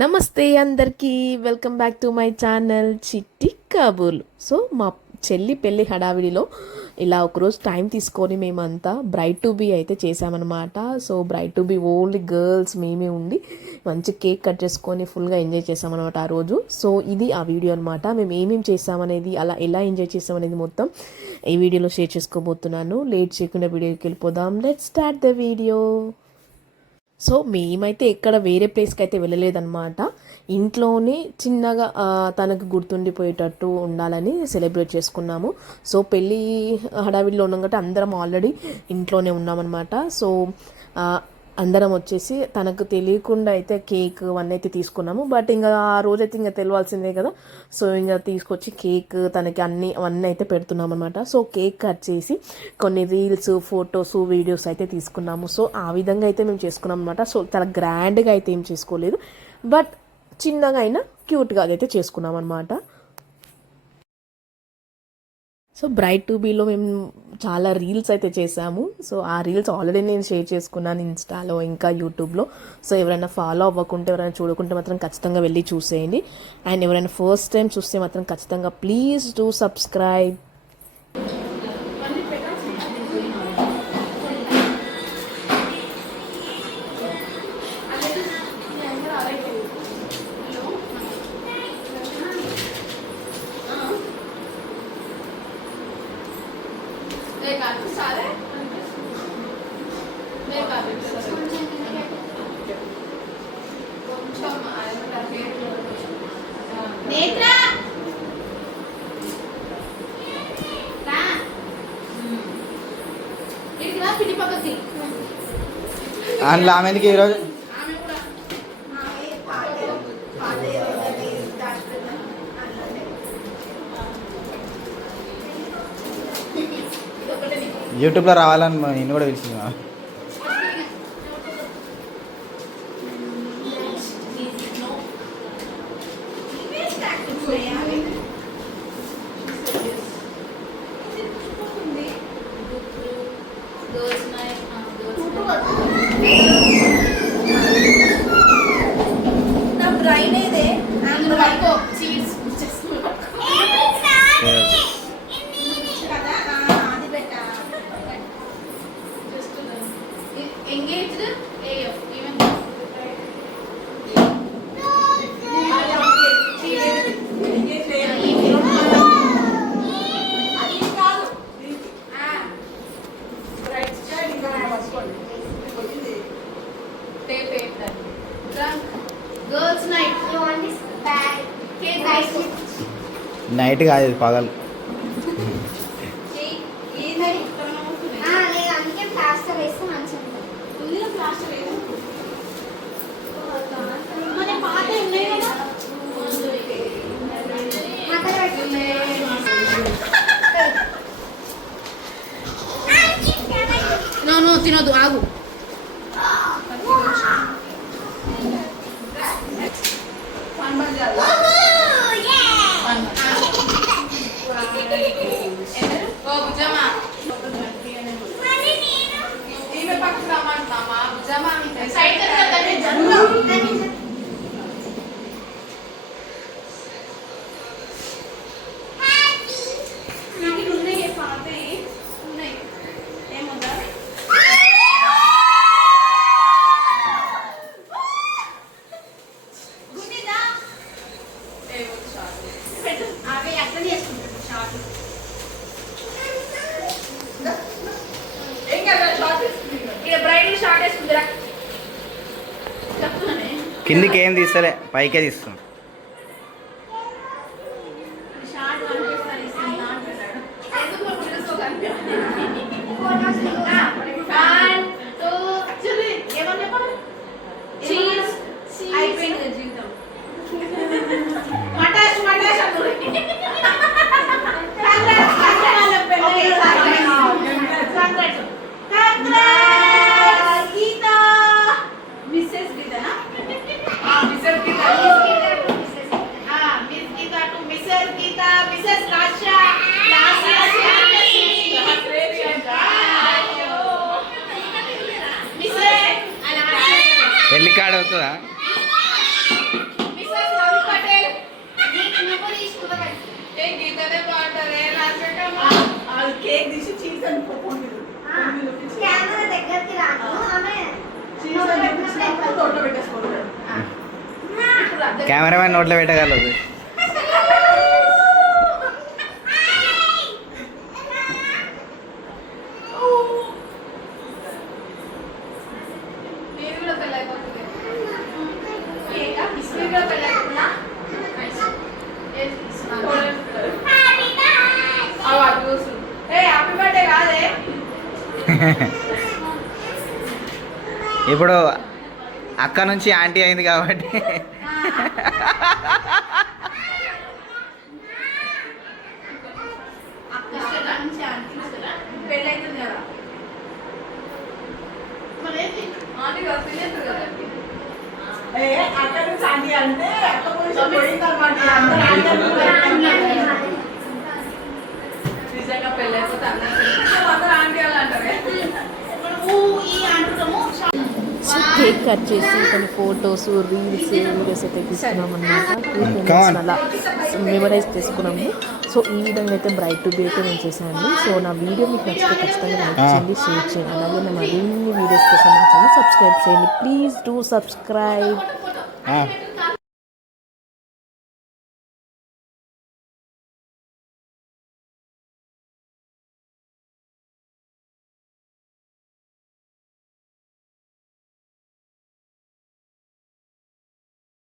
నమస్తే అందరికీ, welcome back to my channel చిట్టి కాబూర్లు. సో మా చెల్లి పెళ్ళి హడావిడిలో ఇలా ఒకరోజు టైం తీసుకొని మేమంతా బ్రైడ్ టు బీ అయితే చేసామన్నమాట. So bride to be only girls మేమే ఉండి మంచి కేక్ కట్ చేసుకొని ఫుల్గా ఎంజాయ్ చేసామన్నమాట ఆ రోజు. సో ఇది ఆ వీడియో అనమాట. మేము ఏమేమి చేసామనేది, అలా ఎలా ఎంజాయ్ చేసామనేది మొత్తం ఈ వీడియోలో షేర్ చేసుకోబోతున్నాను. లేట్ చేయకుండా వీడియోకి వెళ్ళిపోదాం. Let's start the video. So మేమైతే ఎక్కడ వేరే ప్లేస్కి అయితే వెళ్ళలేదన్నమాట. ఇంట్లోనే చిన్నగా తనకు గుర్తుండిపోయేటట్టు ఉండాలని సెలబ్రేట్ చేసుకున్నాము. సో పెళ్ళి హడావిడిలో ఉన్నాం కాబట్టి అందరం ఆల్రెడీ ఇంట్లోనే ఉన్నామన్నమాట. సో అందరం వచ్చేసి తనకు తెలియకుండా అయితే కేక్ అవన్నీ అయితే తీసుకున్నాము. బట్ ఇంకా ఆ రోజైతే ఇంకా తెలియాల్సిందే కదా. సో ఇంకా తీసుకొచ్చి కేక్ తనకి అవన్నీ అయితే పెడుతున్నాం అనమాట. సో కేక్ కట్ చేసి కొన్ని రీల్స్, ఫొటోస్, వీడియోస్ అయితే తీసుకున్నాము. సో ఆ విధంగా అయితే మేము చేసుకున్నాం అనమాట. సో చాలా గ్రాండ్గా అయితే ఏం చేసుకోలేదు, బట్ చిన్నగా అయినా క్యూట్గా అయితే చేసుకున్నాం అనమాట. సో బ్రైడ్ టు బీలో మేము చాలా రీల్స్ అయితే చేసాము. సో ఆ రీల్స్ ఆల్రెడీ నేను షేర్ చేసుకున్నాను ఇన్స్టాలో, ఇంకా యూట్యూబ్లో. సో ఎవరైనా ఫాలో అవ్వకుంటే, ఎవరైనా చూడకుంటే మాత్రం ఖచ్చితంగా వెళ్ళి చూసేయండి. అండ్ ఎవరైనా ఫస్ట్ టైం చూస్తే మాత్రం ఖచ్చితంగా ప్లీజ్ డూ సబ్స్క్రైబ్. అందులో ఆమె ఎందుకు ఈరోజు యూట్యూబ్లో రావాలని నేను కూడా పిలిచింది. నైట్ కాదు, పగలు. తినొద్దు, ఆగు. కిందికి ఏం తీస్తలే, పైకే తీస్తాం. అది కేక్ తీసి చీజ్ అని పోతుంది. కెమెరా దగ్గరికి రాను ఆమె చీజ్ అని చూపించినప్పుడు తోటలో పెట్టేసుకోవాలి. కెమెరామెన్ నోట్లో పెట్టగలదు. నేను కూడా పెళ్ళి అయిపోతుంది. కేకా బిస్కెట్ కూడా పెళ్ళి అయిపోతుందా? ఏది తీసుకున్నాను? అవి అటు చూసు. హ్యాపీ బర్త్డే కాదే. ఇప్పుడు అక్క నుంచి ఆంటీ అయింది కాబట్టి బిస్కెట్ నుంచి అనిపిస్తుందా? పెళ్ళి అవుతుంది కదా. ఆంటీ కాదు తినేస్తారు కదండి. అక్కడ నుంచి ఆంటీ అంటే అక్క పొజిషన్ పోయిందన్నమాట. అందరూ ఆంటీ అనుకుంటారు. నిజంగా పెళ్ళి అయిపోతే అందరూ ఆంటీ వాళ్ళు అంటారే. సో కేక్ కట్ చేసి కొన్ని ఫొటోస్ రీల్స్ వీడియోస్ అయితే తీసుకున్నాం అనమాట. అలా మెమరైజ్ చేసుకున్నాము. సో ఈ విధంగా అయితే బ్రైట్ టు బీ అయితే నేను చేశాను. సో నా వీడియో మీకు నచ్చితే ఖచ్చితంగా లైక్ చేయండి, షేర్ చేయండి. అలాగే నా మరిన్ని వీడియోస్ కోసం నా ఛానల్ సబ్స్క్రైబ్ చేయండి. Please do subscribe.